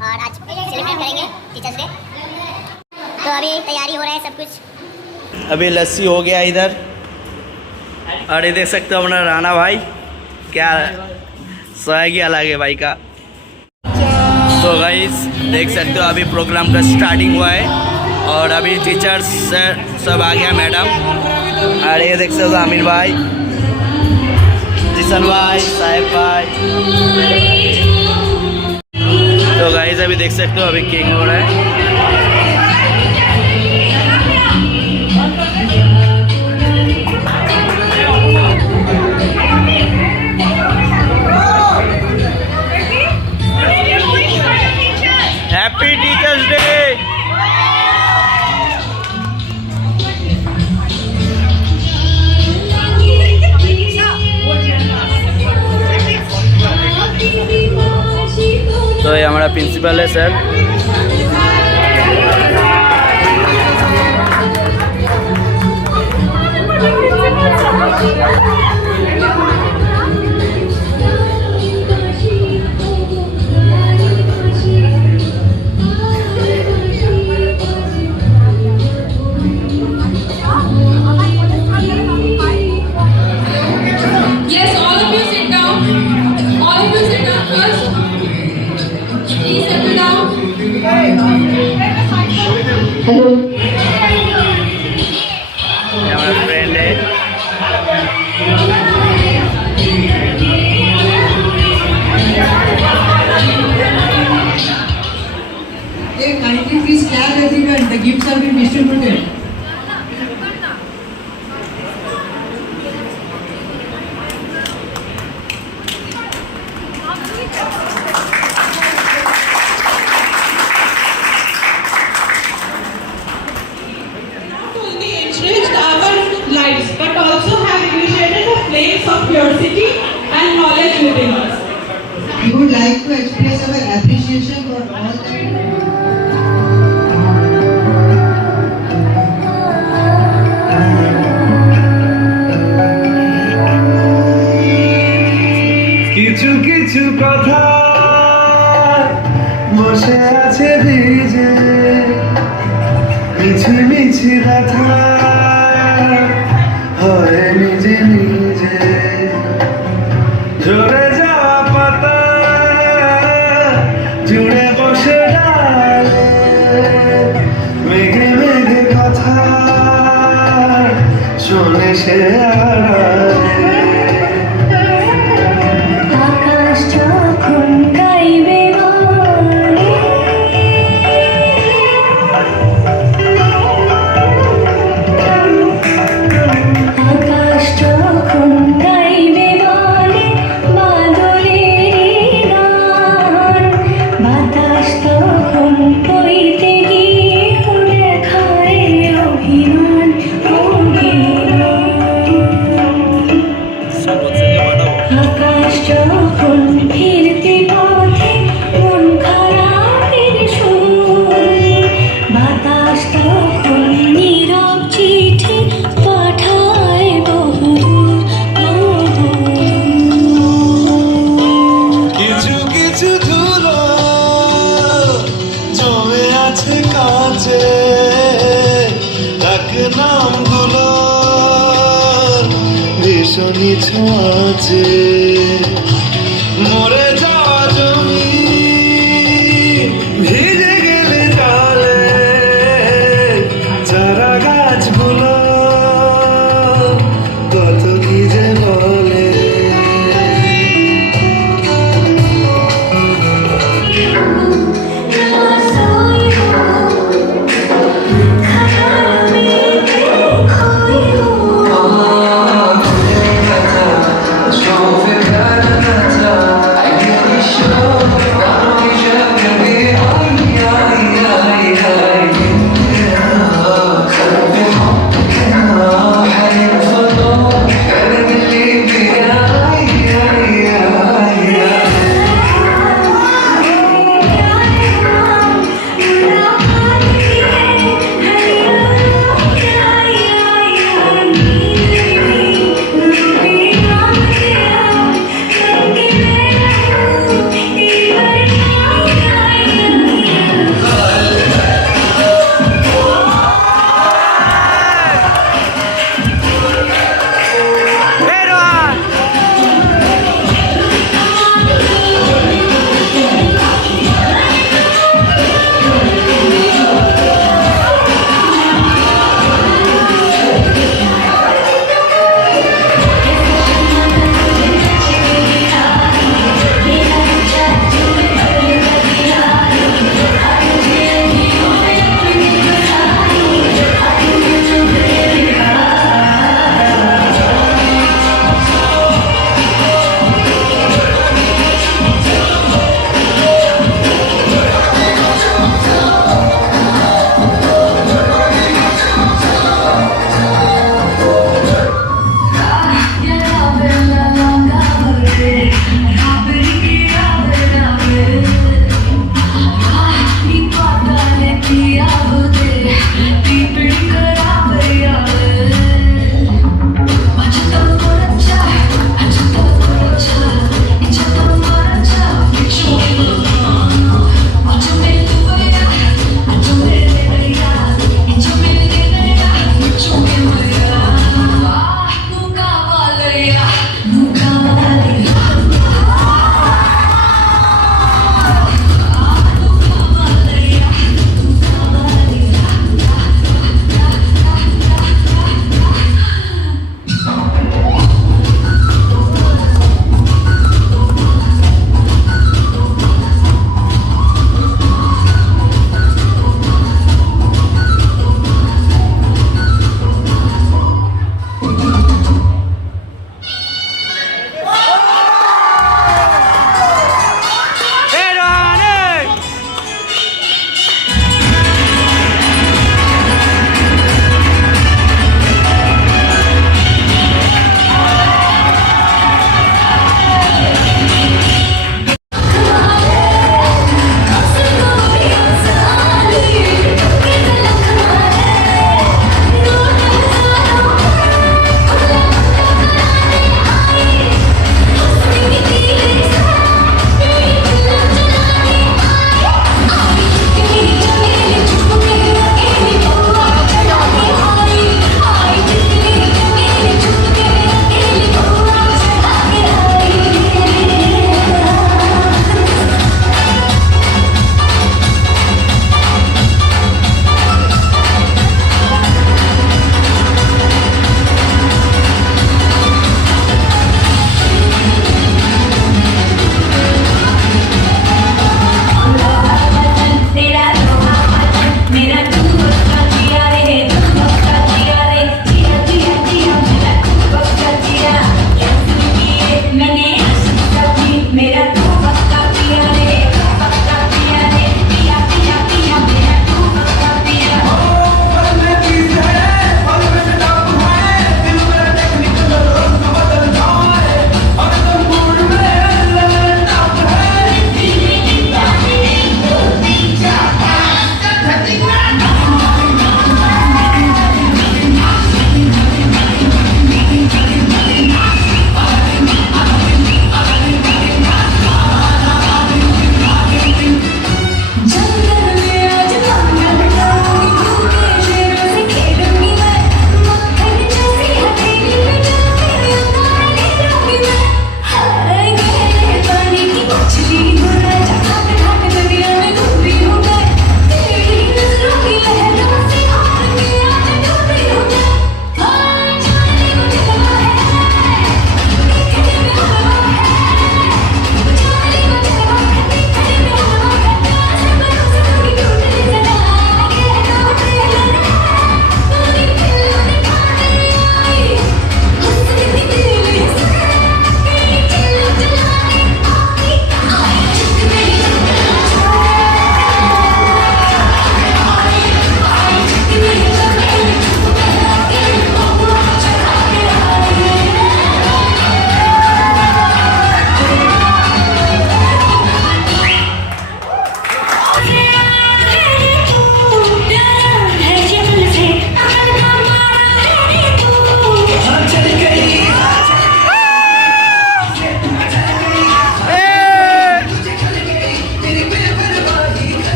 और आज सेलिब्रेट करेंगे टीचर्स डे। तो अभी तैयारी हो रहा है सब कुछ। अभी लस्सी हो गया इधर, और ये देख सकते हो अपना राना भाई, क्या स्वागी अलग है भाई का। तो गाइस देख सकते हो अभी प्रोग्राम का स्टार्टिंग हुआ है, और अभी टीचर्स सब आ गया, मैडम। और ये देख सकते हो आमिर भाई, जिसन भाई, साहिब भाई। तो गाइस अभी देख सकते हो अभी केक हो रहा है। Happy teachers day. तो ये हमारा प्रिंसिपल है sir. Yes, all of you sit down. All of you sit down first. Please settle down. ये हमारा फ्रेंड है। Kindly please clap everyone. The gifts are being distributed. Not only enriched our lives, but also have ignited the flames of curiosity and knowledge within us. We would like to express our appreciation for all that. কিছু কিছু কথা বসে আছে ভিজে, মিছি মিছি ব্যথা হয় নিজে নিজে। ঝরে যাওয়া পাতা জুড়ে বসে ডালে, মেঘে মেঘে কথা শোনে সে আড়ালে। আকাশ যখন গাইবে গানে, আকাশ যখন গাইবে গানে বাদলের গান, বাতাস তখন বইতে গিয়ে দেখায় অভিমান আকাশ যখন ফিরতে পথে মন খারাপের সুর, বাতাস তখন নীরব চিঠি পাঠায় বহুদূর বহুদূর। কিছু কিছু ধুলো জমে আছে কাছে, এক নামগুলো ভীষণই ছোঁয়াছে। মরে যাওয়া জমি ভিজে গেলে জলে, চারা গাছগুলো কত কি যে বলে। So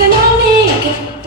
ঠিকানা নেই